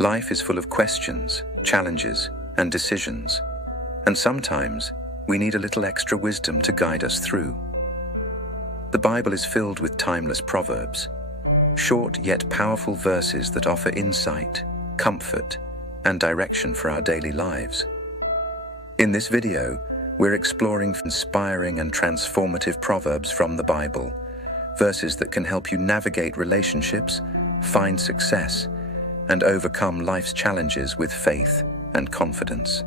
Life is full of questions, challenges, and decisions, and sometimes we need a little extra wisdom to guide us through. The Bible is filled with timeless proverbs, short yet powerful verses that offer insight, comfort, and direction for our daily lives. In this video, we're exploring inspiring and transformative proverbs from the Bible, verses that can help you navigate relationships, find success, and overcome life's challenges with faith and confidence.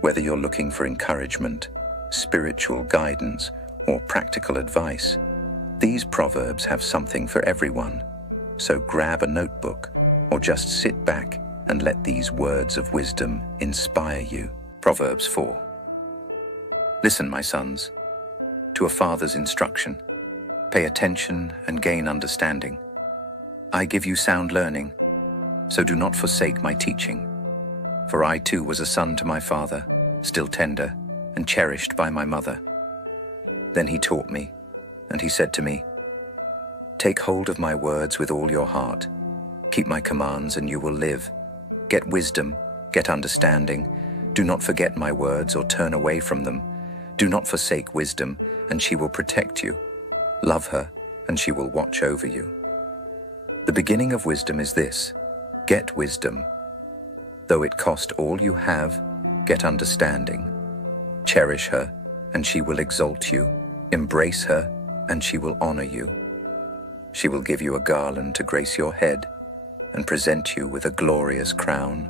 Whether you're looking for encouragement, spiritual guidance, or practical advice, these proverbs have something for everyone. So grab a notebook or just sit back and let these words of wisdom inspire you. Proverbs 4. Listen, my sons, to a father's instruction. Pay attention and gain understanding. I give you sound learning, so do not forsake my teaching. For I too was a son to my father, still tender and cherished by my mother. Then he taught me, and he said to me, Take hold of my words with all your heart. Keep my commands, and you will live. Get wisdom, get understanding. Do not forget my words or turn away from them. Do not forsake wisdom, and she will protect you. Love her, and she will watch over you. The beginning of wisdom is this: get wisdom. Though it cost all you have, get understanding. Cherish her, and she will exalt you. Embrace her, and she will honor you. She will give you a garland to grace your head, and present you with a glorious crown.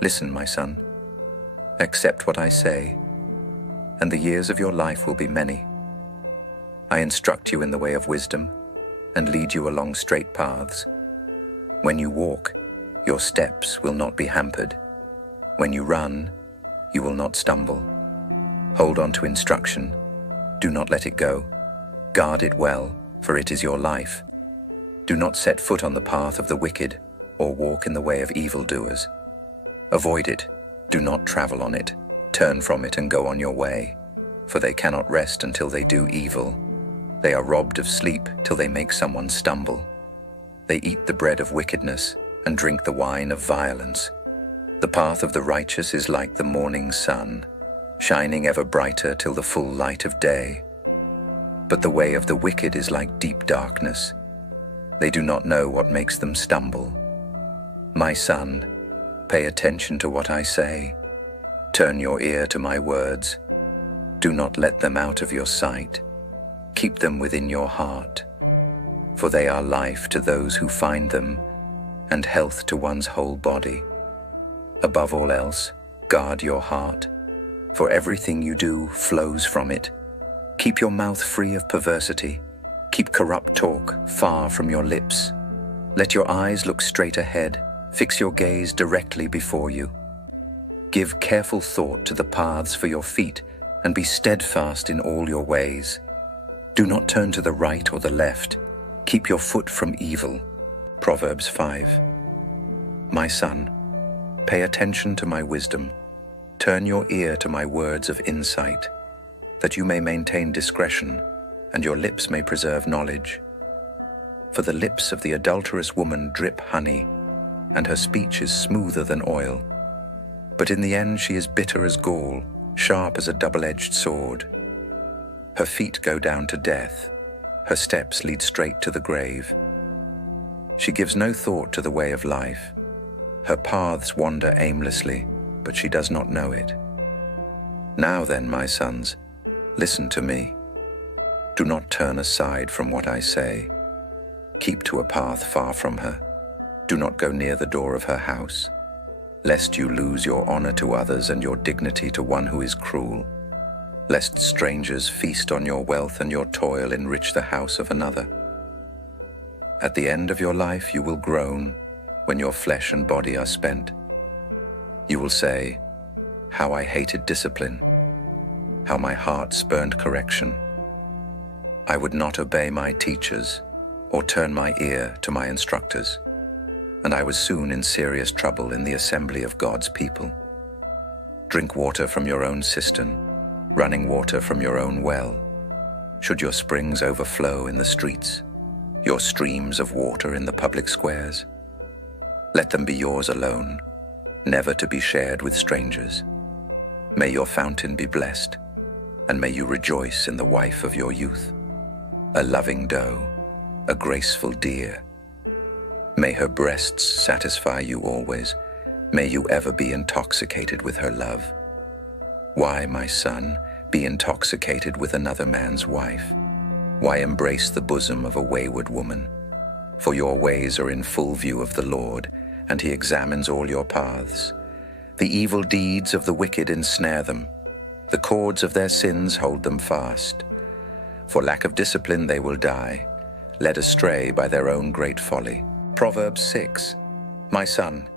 Listen, my son. Accept what I say, and the years of your life will be many. I instruct you in the way of wisdom, and lead you along straight paths. When you walk, your steps will not be hampered. When you run, you will not stumble. Hold on to instruction. Do not let it go. Guard it well, for it is your life. Do not set foot on the path of the wicked, or walk in the way of evildoers. Avoid it. Do not travel on it. Turn from it and go on your way, for they cannot rest until they do evil. They are robbed of sleep till they make someone stumble. They eat the bread of wickedness and drink the wine of violence. The path of the righteous is like the morning sun, shining ever brighter till the full light of day. But the way of the wicked is like deep darkness. They do not know what makes them stumble. My son, pay attention to what I say. Turn your ear to my words. Do not let them out of your sight. Keep them within your heart, for they are life to those who find them, and health to one's whole body. Above all else, guard your heart, for everything you do flows from it. Keep your mouth free of perversity. Keep corrupt talk far from your lips. Let your eyes look straight ahead. Fix your gaze directly before you. Give careful thought to the paths for your feet, and be steadfast in all your ways. Do not turn to the right or the left. Keep your foot from evil. Proverbs 5. My son, pay attention to my wisdom. Turn your ear to my words of insight, that you may maintain discretion, and your lips may preserve knowledge. For the lips of the adulterous woman drip honey, and her speech is smoother than oil. But in the end she is bitter as gall, sharp as a double-edged sword. Her feet go down to death. Her steps lead straight to the grave. She gives no thought to the way of life. Her paths wander aimlessly, but she does not know it. Now then, my sons, listen to me. Do not turn aside from what I say. Keep to a path far from her. Do not go near the door of her house, lest you lose your honor to others and your dignity to one who is cruel. Lest strangers feast on your wealth and your toil enrich the house of another. At the end of your life you will groan when your flesh and body are spent. You will say, How I hated discipline, how my heart spurned correction. I would not obey my teachers or turn my ear to my instructors, and I was soon in serious trouble in the assembly of God's people. Drink water from your own cistern, running water from your own well. Should your springs overflow in the streets, your streams of water in the public squares? Let them be yours alone, never to be shared with strangers. May your fountain be blessed, and may you rejoice in the wife of your youth, a loving doe, a graceful deer. May her breasts satisfy you always. May you ever be intoxicated with her love. Why, my son, be intoxicated with another man's wife? Why embrace the bosom of a wayward woman? For your ways are in full view of the Lord, and he examines all your paths. The evil deeds of the wicked ensnare them. The cords of their sins hold them fast. For lack of discipline they will die, led astray by their own great folly. Proverbs 6. My son,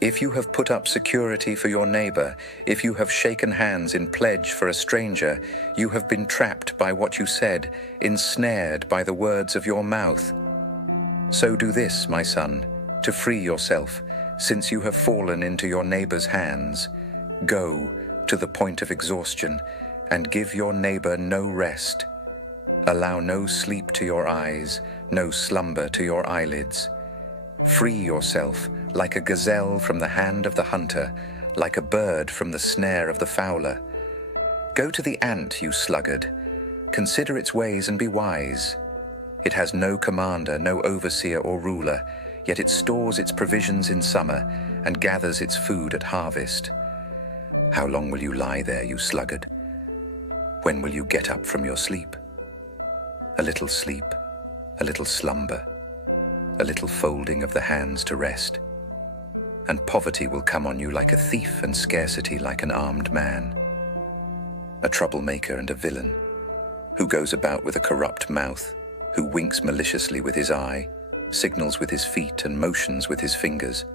if you have put up security for your neighbor, if you have shaken hands in pledge for a stranger, you have been trapped by what you said, ensnared by the words of your mouth. So do this, my son, to free yourself, since you have fallen into your neighbor's hands. Go to the point of exhaustion and give your neighbor no rest. Allow no sleep to your eyes, no slumber to your eyelids. Free yourself like a gazelle from the hand of the hunter, like a bird from the snare of the fowler. Go to the ant, you sluggard. Consider its ways and be wise. It has no commander, no overseer or ruler, yet it stores its provisions in summer and gathers its food at harvest. How long will you lie there, you sluggard? When will you get up from your sleep? A little sleep, a little slumber, a little folding of the hands to rest, and poverty will come on you like a thief and scarcity like an armed man. A troublemaker and a villain, who goes about with a corrupt mouth, who winks maliciously with his eye, signals with his feet and motions with his fingers,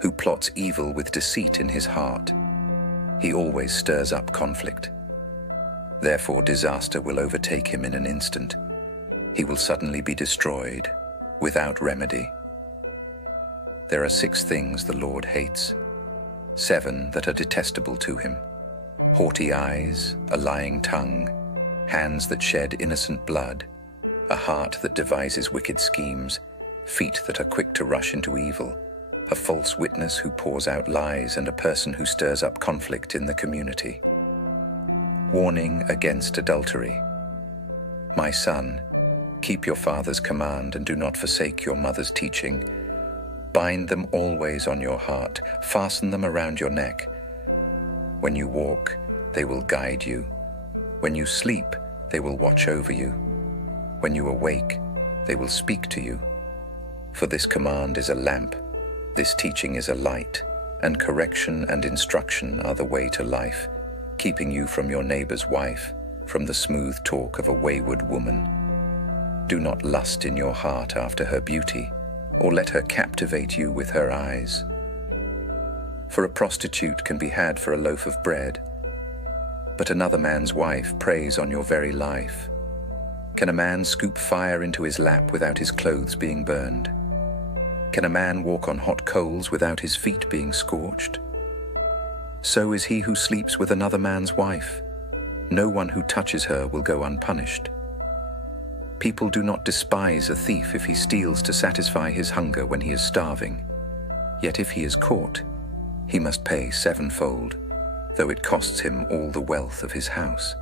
who plots evil with deceit in his heart. He always stirs up conflict. Therefore disaster will overtake him in an instant. He will suddenly be destroyed, without remedy. There are 6 things the Lord hates, 7 that are detestable to him: haughty eyes, a lying tongue, hands that shed innocent blood, a heart that devises wicked schemes, feet that are quick to rush into evil, a false witness who pours out lies, and a person who stirs up conflict in the community. Warning against adultery. My son, keep your father's command and do not forsake your mother's teaching. Bind them always on your heart, fasten them around your neck. When you walk, they will guide you. When you sleep, they will watch over you. When you awake, they will speak to you. For this command is a lamp, this teaching is a light, and correction and instruction are the way to life, keeping you from your neighbor's wife, from the smooth talk of a wayward woman. Do not lust in your heart after her beauty, or let her captivate you with her eyes. For a prostitute can be had for a loaf of bread, but another man's wife preys on your very life. Can a man scoop fire into his lap without his clothes being burned? Can a man walk on hot coals without his feet being scorched? So is he who sleeps with another man's wife. No one who touches her will go unpunished. People do not despise a thief if he steals to satisfy his hunger when he is starving. Yet if he is caught, he must pay 7-fold, though it costs him all the wealth of his house.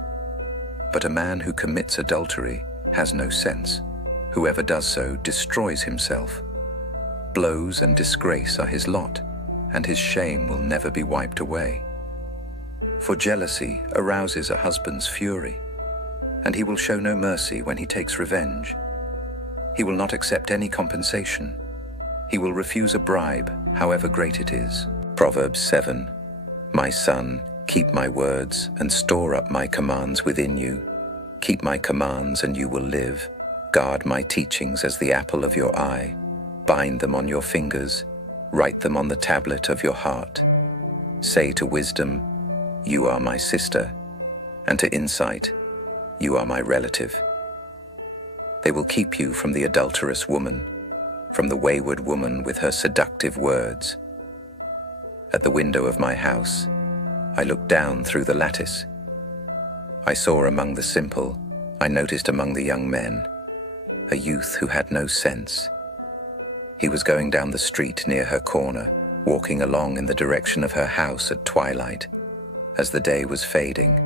But a man who commits adultery has no sense. Whoever does so destroys himself. Blows and disgrace are his lot, and his shame will never be wiped away. For jealousy arouses a husband's fury, and he will show no mercy when he takes revenge. He will not accept any compensation. He will refuse a bribe, however great it is. Proverbs 7. My son, keep my words and store up my commands within you. Keep my commands and you will live. Guard my teachings as the apple of your eye. Bind them on your fingers. Write them on the tablet of your heart. Say to wisdom, you are my sister, and to insight, you are my relative. They will keep you from the adulterous woman, from the wayward woman with her seductive words. At the window of my house, I looked down through the lattice. I saw among the simple, I noticed among the young men, a youth who had no sense. He was going down the street near her corner, walking along in the direction of her house at twilight, as the day was fading,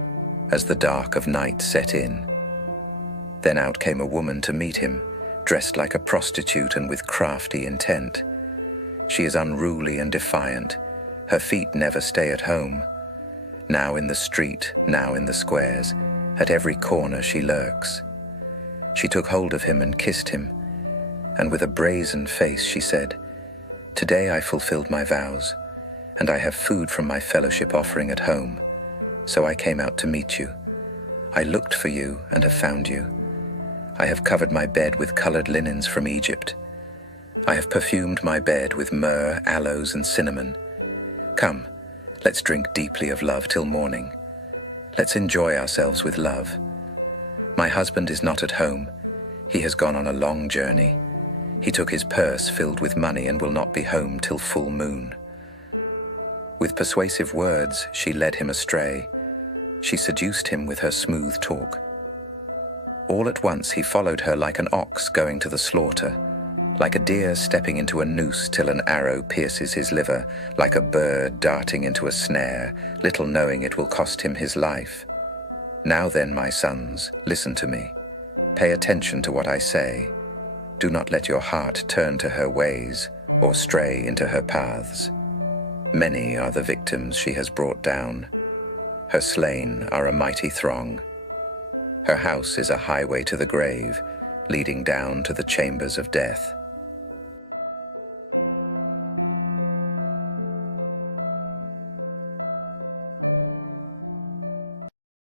as the dark of night set in. Then out came a woman to meet him, dressed like a prostitute and with crafty intent. She is unruly and defiant. Her feet never stay at home. Now in the street, now in the squares, at every corner she lurks. She took hold of him and kissed him, and with a brazen face she said, "Today I fulfilled my vows, and I have food from my fellowship offering at home. So I came out to meet you. I looked for you and have found you. I have covered my bed with colored linens from Egypt. I have perfumed my bed with myrrh, aloes, and cinnamon. Come, let's drink deeply of love till morning. Let's enjoy ourselves with love. My husband is not at home. He has gone on a long journey. He took his purse filled with money and will not be home till full moon." With persuasive words, she led him astray. She seduced him with her smooth talk. All at once he followed her like an ox going to the slaughter, like a deer stepping into a noose till an arrow pierces his liver, like a bird darting into a snare, little knowing it will cost him his life. Now then, my sons, listen to me. Pay attention to what I say. Do not let your heart turn to her ways or stray into her paths. Many are the victims she has brought down. Her slain are a mighty throng. Her house is a highway to the grave, leading down to the chambers of death.